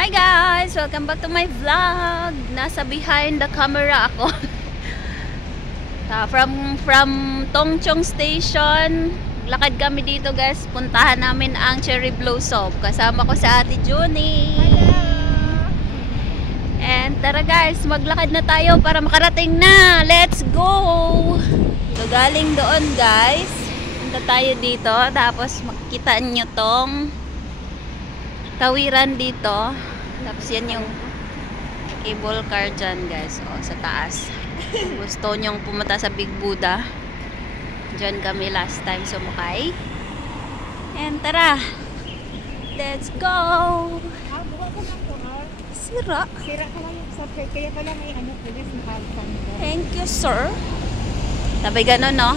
Hi guys! Welcome back to my vlog. Nasa behind the camera ako. From Tongchong Station, lakad kami dito guys. Puntahan namin ang Cherry Blossom. Kasama ko sa Ate Junie. Hello! And tara guys, maglakad na tayo para makarating na. Let's go! So galing doon guys. Punta tayo dito. Tapos makikita nyo tong tawiran dito. Tapos yan yung cable car dyan guys. O, sa taas. Gusto nyong pumunta sa Big Buddha. Dyan kami last time sumakay. And tara! Let's go! Buka ko lang to, ha? Sira. Sira ka lang yung subject. Kaya pala may pulis na kalpan ko. Thank you sir. Sabi ganun no?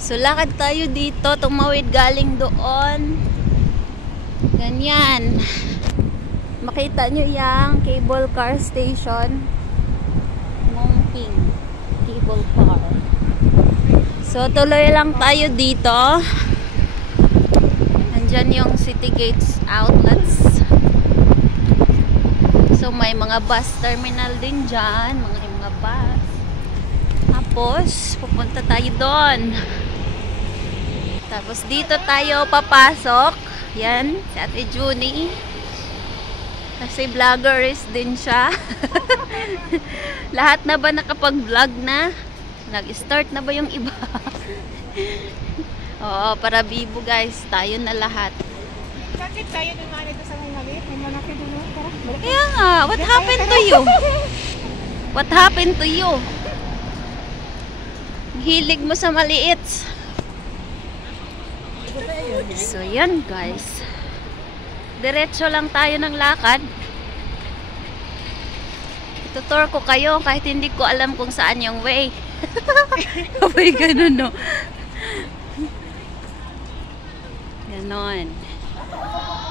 So lakad tayo dito. Tumawid galing doon. Ganyan. Makita nyo yung cable car station. Ngongping cable car. So tuloy lang tayo dito. Nandyan yung City Gates outlets. So may mga bus terminal din dyan. Mga bus. Tapos pupunta tayo doon. Tapos dito tayo papasok. Yan, si Ate Junie. Kasi vloggerist din siya. Lahat na ba nakapag-vlog na? Nag-start na ba yung iba? Oo, para bibo guys. Tayo na lahat. Bakit tayo dumali doon sa may maliit? May malaki doon. Tara. Kaya nga, what happened to you? What happened to you? Hilig mo sa maliit. So yan guys, diretso lang tayo ng lakad. Tutor ko kayo kahit hindi ko alam kung saan yung way. Abay ganun no. Ganon.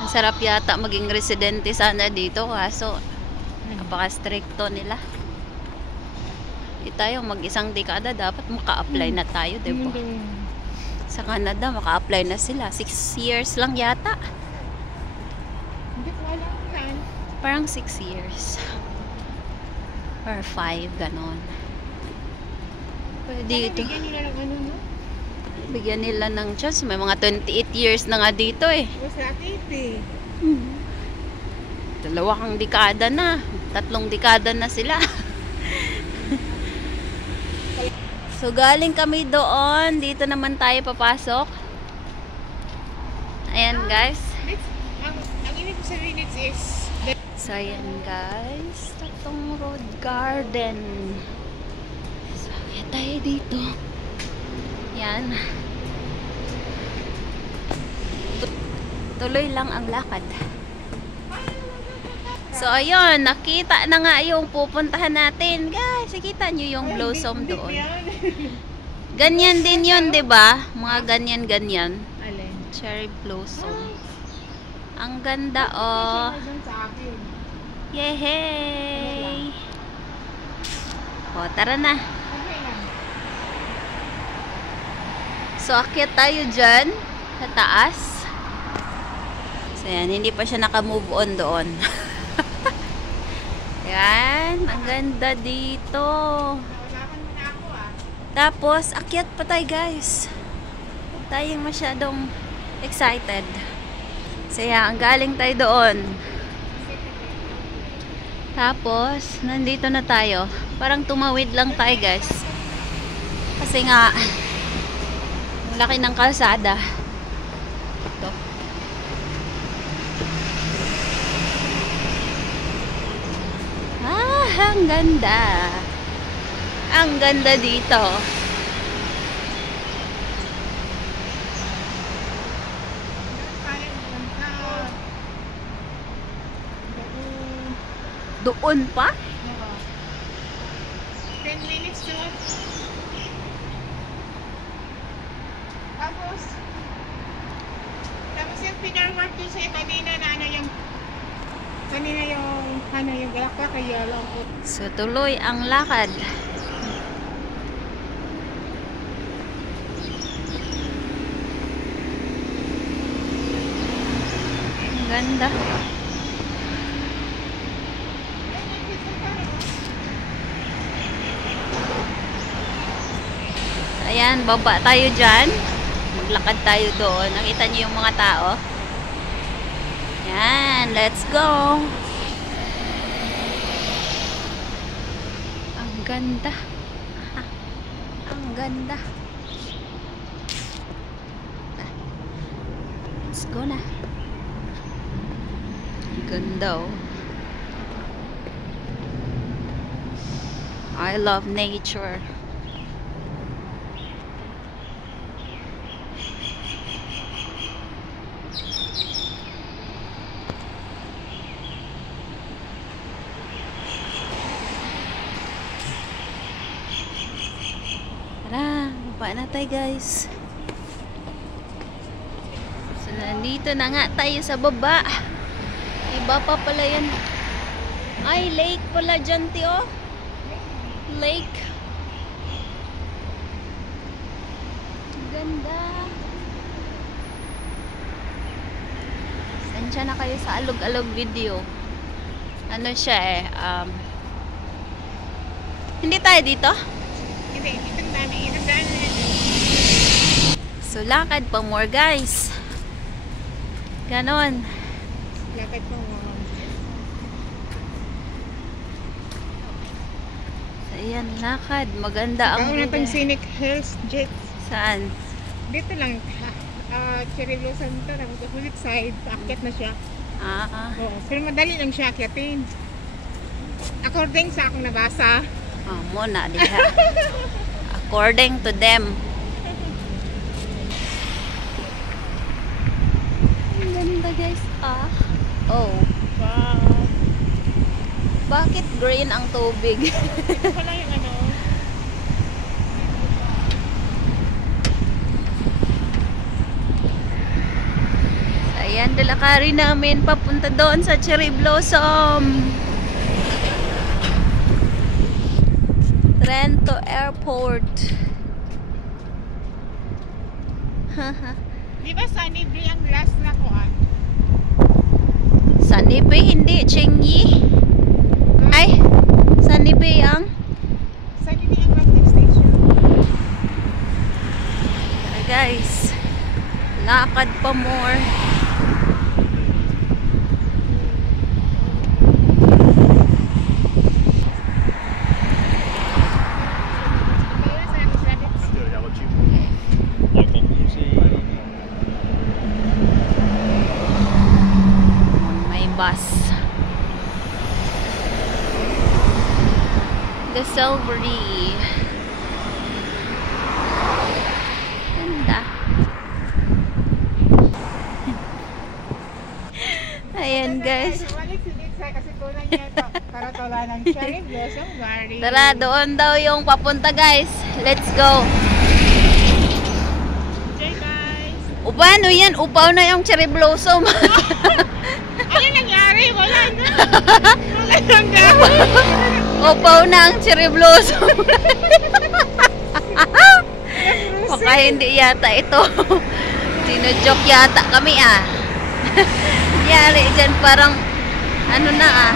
Ang sarap yata maging residente sana dito, kaso napaka-stricto nila. Hindi tayo mag-isang dekada, dapat maka-apply na tayo, diba? Sa Canada, maka-apply na sila. 6 years lang yata. Hindi ko alam saan. Parang 6 years. Or 5, ganon. Pwede ito. Bigyan nila ng ano, no? Bigyan nila ng chance. May mga 28 years na nga dito eh. O sa titi. 2 dekada na. 3 dekada na sila. So galing kami doon. Dito naman tayo papasok. Ayan guys. Ang ibig ko sabihin is So ayan guys. Tatong road garden. So kaya tayo dito. Yan. Tuloy lang ang lakad. So ayun, nakita na nga yung pupuntahan natin. Guys, nakita nyo yung blossom doon. Ganyan din yun, 'di ba? Mga ganyan-ganyan. Alin? Cherry blossom. Ang ganda oh. Yehey! O, tara na. So, akyat tayo dyan sa taas. So, yan. Hindi pa siya naka-move on doon. Yan. Ang ganda dito. Tapos, akyat pa tayo guys. Huwag tayong masyadong excited. So, yan. Galing tayo doon. Tapos, nandito na tayo. Parang tumawid lang tayo guys. Kasi nga, laki ng kalsada. Ito. Ang ganda. Ang ganda dito. Doon pa? 10 minutes to. Tapos yung pinarmark yun sa'yo kanina na yung galakwa kaya lang po. So tuloy ang lakad. Ganda. Ayan, baba tayo dyan. Maglakad tayo doon. Nakita niyo yung mga tao? Yan, let's go. Ang ganda. Ang ganda. Let's go na. Ang ganda oh. I love nature. Tara, baba na tayo guys. So, nandito na nga tayo sa baba. Iba pa pala yan. Ay, lake pala dyan, Tio. Lake. Ganda. Sensya na kayo sa alog-alog video. Ano siya eh. Hindi tayo dito? Hindi, dito na namin. Inagdaan na yan. So, lakad pa more guys. Ganon. Lakad pa mo. So, ayan, lakad. Maganda ang Kauna pang lugar. Scenic Hills Jet. Saan? Dito lang. Cherry Blossom to. Hulit side. Paakyat na siya. Oo. Pero madali lang siya akyatin. According sa akong nabasa. Muna diha. According to them. Ang ganda guys. Oh. Wow. Bakit green ang tubig? Ito pala yung ano. Ayan, dalakari namin papunta doon sa Cherry Blossom. Trento Airport. Di ba Sunny Bay ang last na kuan? Sunny Bay, hindi. Chengi. Ay, Sunny Bay ang. Sunny Bay ang last station. Tara guys. Lakad pa more. May bus. The Silvery. Ganda. Ayan guys. Balik si Litsa kasi kunan niya ito. Karatola ng Cherry Blossom Garden. Tara, doon daw yung papunta guys. Let's go. Okay guys. Paano yan? Upaw na yung Cherry Blossom. Ano nangyari? Wala na. Wala nang gawin. Upaw na ang Cherry Blossom. Baka hindi yata ito. Sino-joke yata kami ah. Nangyari dyan parang ano na ah.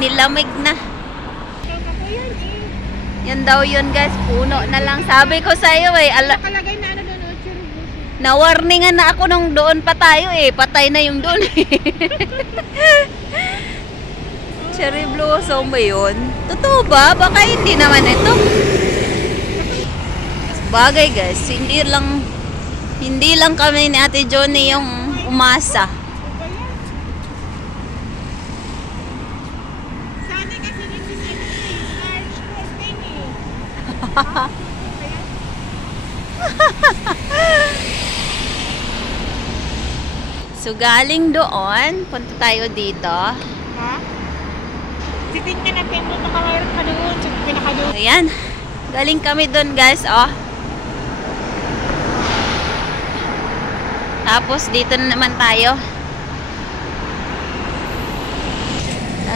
Nilamig na. Ako yan eh. Yan daw yun guys. Puno na lang. Sabi ko sa'yo eh. Nakalagay na ano doon, oh, Cherry Blossom. Na-warningan na ako nung doon pa tayo eh. Patay na yung doon eh. Cherry Blossom ba yun? Totoo ba? Baka hindi naman ito. Bagay guys. Hindi lang kami ni Ate Johnny yung umasa. Ano ba yan? Sana kasi this is ano eh, large thing eh. So galing doon, punta tayo dito. Ha? Titignan natin mo baka mayroon ka doon. Pinaka doon. Ayan. Galing kami doon guys, oh. Tapos dito na naman tayo.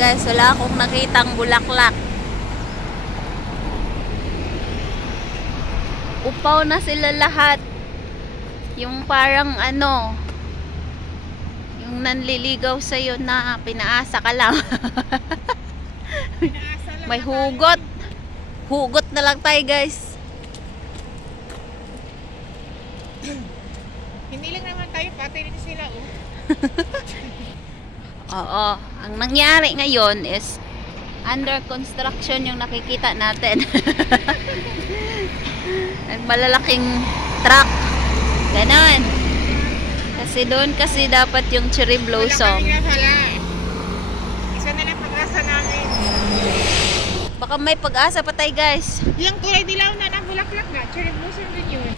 Guys, wala akong nakitang bulaklak. Upaw na sila lahat. Yung parang ano, Ang nanliligaw sa'yo na pinaasa ka lang. Pinaasa lang May na hugot. Hugot na lang tayo, guys. tayo. Hindi lang naman tayo, pati rin sila, oh. Oo. Ang nangyari ngayon is under construction yung nakikita natin. Malalaking truck. Ganon. Kasi doon kasi dapat yung cherry blossom. Wala kami na pala. Isa na lang pag-asa namin. Baka may pag-asa pa tayo, guys. Yung kulay dilaw na ng bulaklak na, cherry blossom din yun.